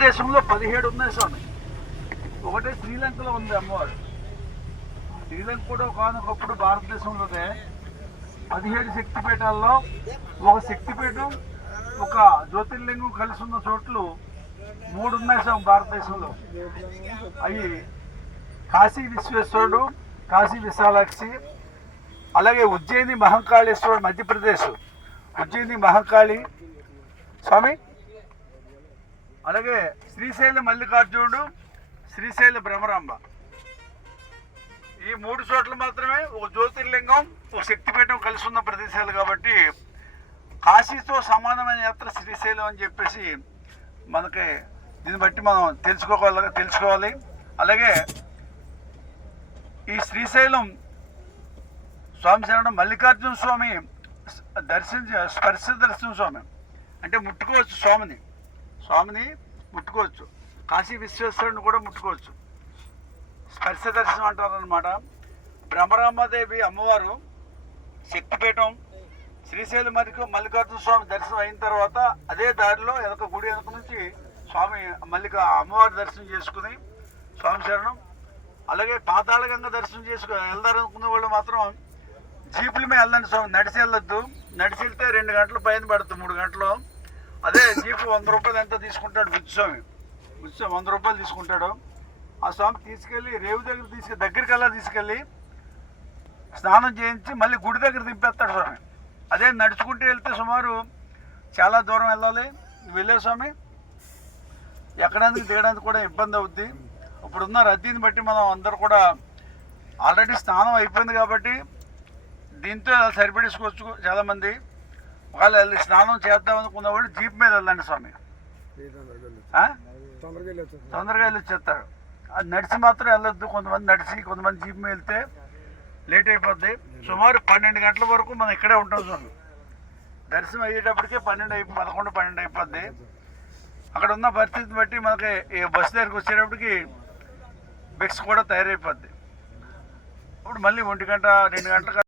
భారతదేశంలో 17 ఉన్నాయి స్వామి. ఒకటే శ్రీలంకలో ఉంది అమ్మవారు. శ్రీలంక కూడా ఒకనొకప్పుడు భారతదేశంలోనే 17 శక్తిపీఠాల్లో ఒక శక్తిపీఠం ఒక జ్యోతిర్లింగం కలిసి ఉన్న చోట్లు 3 ఉన్నాయి స్వామి భారతదేశంలో. అవి కాశీ విశ్వేశ్వరుడు, కాశీ విశాలాక్షి, అలాగే ఉజ్జయిని మహంకాళేశ్వరుడు మధ్యప్రదేశ్, ఉజ్జయిని మహంకాళి స్వామి, అలాగే శ్రీశైల మల్లికార్జునుడు, శ్రీశైల భ్రమరాంబ. ఈ 3 చోట్ల మాత్రమే ఒక జ్యోతిర్లింగం ఒక శక్తిపీఠం కలిసి ఉన్న ప్రదేశాలు కాబట్టి కాశీతో సమానమైన యాత్ర శ్రీశైలం అని చెప్పేసి మనకి దీన్ని బట్టి మనం తెలుసుకోవాలి. అలాగే ఈ శ్రీశైలం స్వామి శరణం మల్లికార్జున స్వామి స్పర్శ దర్శనం స్వామి అంటే ముట్టుకోవచ్చు, స్వామిని ముట్టుకోవచ్చు. కాశీ విశ్వేశ్వరుని కూడా ముట్టుకోవచ్చు, స్పర్శ దర్శనం అంటారనమాట. భ్రమరాంబాదేవి అమ్మవారు శక్తిపీఠం శ్రీశైలం మల్లికార్జున స్వామి దర్శనం అయిన తర్వాత అదే దారిలో గుడి వెనక నుంచి స్వామి అమ్మవారి దర్శనం చేసుకుని స్వామి శరణం. అలాగే పాతాళగంగ దర్శనం వెళ్దారనుకునే వాళ్ళు మాత్రం జీపుల మీద వెళ్ళండి స్వామి, నడిచి వెళ్ళొద్దు. నడిచి వెళ్తే 2 గంటల పైన పడుతుంది, 3 గంటలు. అదే జీపు 100 రూపాయలు ఎంత తీసుకుంటాడు బుజ్జస్వామి 100 రూపాయలు తీసుకుంటాడు. ఆ స్వామి తీసుకెళ్ళి రేవు దగ్గరికి తీసుకెళ్ళి స్నానం చేయించి మళ్ళీ గుడి దగ్గర దింపేస్తాడు స్వామి. అదే నడుచుకుంటూ వెళ్తే సుమారు చాలా దూరం వెళ్ళాలి. వెళ్ళే స్వామి ఎక్కడానికి దిగడానికి కూడా ఇబ్బంది అవుద్ది. ఇప్పుడున్న రద్దీని బట్టి మనం అందరూ కూడా ఆల్రెడీ స్నానం అయిపోయింది కాబట్టి దీంతో సరిపడేసుకోవచ్చు చాలామంది. వాళ్ళు స్నానం చేద్దాం అనుకున్న వాళ్ళు జీప్ మీద వెళ్ళండి స్వామి, తొందరగా వెళ్ళొచ్చేస్తారు. అది నడిచి మాత్రం వెళ్ళొద్దు. కొంతమంది నడిచి, కొంతమంది జీప్ మీద వెళ్తే లేట్ అయిపోద్ది. సుమారు 12 గంటల వరకు మనం ఇక్కడే ఉంటాం స్వామి. దర్శనం అయ్యేటప్పటికే 11, 12 అయిపోద్ది. అక్కడ ఉన్న పరిస్థితిని బట్టి మనకి బస్సు దగ్గరికి వచ్చేటప్పటికి బెక్స్ కూడా తయారైపోద్ది. ఇప్పుడు మళ్ళీ 1 గంట 2 గంటల